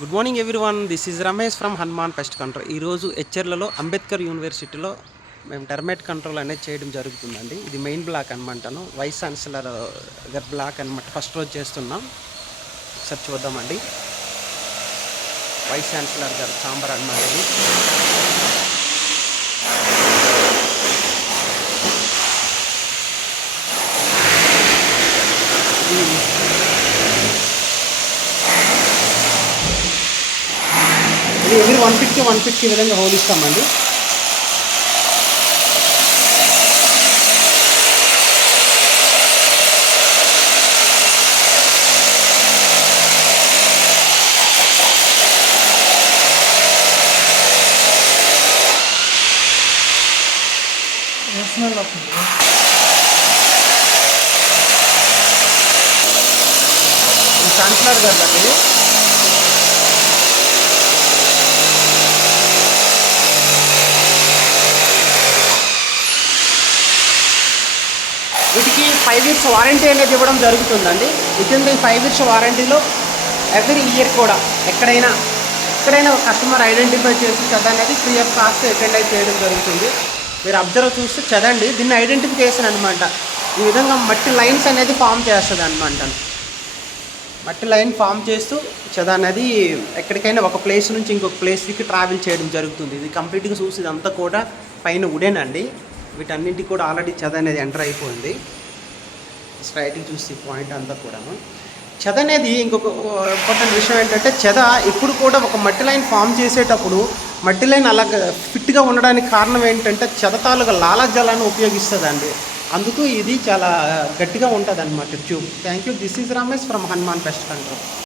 Good morning everyone. This is Ramesh from Hanuman pest control. ఈరోజు హెచ్ఆర్లలో అంబేద్కర్ యూనివర్సిటీలో మేము టర్మైట్ కంట్రోల్ అనేది చేయడం జరుగుతుందండి. ఇది మెయిన్ బ్లాక్ అనమాటను, వైస్ ఛాన్సలర్ గారి బ్లాక్ అనమాట. ఫస్ట్ రోజు చేస్తున్నాం, ఒకసారి చూద్దామండి. వైస్ ఛాన్సలర్ గారు ఛాంబర్ అనమాట ఇది. ఇది ఎవ్రీ 150 విధంగా హోల్ ఇస్తామండి. ఛాన్సలర్ గారు అండి. వీటికి 5 years వారంటీ అనేది ఇవ్వడం జరుగుతుందండి. విత్ ఇన్ ది 5 years వారంటీలో ఎవ్రీ ఇయర్ కూడా ఎక్కడైనా ఒక కస్టమర్ ఐడెంటిఫై చేసి చెద అనేది ఫ్రీ ఆఫ్ కాస్ట్ అటెండ్ అయితే చేయడం జరుగుతుంది. మీరు అబ్జర్వ్ చూస్తే చదండి, దీన్ని ఐడెంటిఫికేషన్ అనమాట. ఈ విధంగా మట్టి లైన్స్ అనేది ఫామ్ చేస్తుంది అనమాట. మట్టి లైన్ ఫామ్ చేస్తూ చెద అనేది ఎక్కడికైనా ఒక ప్లేస్ నుంచి ఇంకొక ప్లేస్కి ట్రావెల్ చేయడం జరుగుతుంది. ఇది కంప్లీట్గా చూసి ఇదంతా కూడా పైన ఉడేనండి. వీటన్నింటికి కూడా ఆల్రెడీ చెద అనేది ఎంటర్ అయిపోయింది. స్ట్రైట్గా చూసి పాయింట్ అంతా కూడాను చెద అనేది. ఇంకొక ఇంపార్టెంట్ విషయం ఏంటంటే, చెద ఇప్పుడు కూడా ఒక మట్టి లైన్ ఫామ్ చేసేటప్పుడు మట్టి లైన్ అలా ఫిట్గా ఉండడానికి కారణం ఏంటంటే, చెద తాలూకా లాలాజలాన్ని ఉపయోగిస్తుందండి. అందుకు ఇది చాలా గట్టిగా ఉంటుంది అన్నమాట tube. Thank you. This is Ramesh from Hanuman pest control.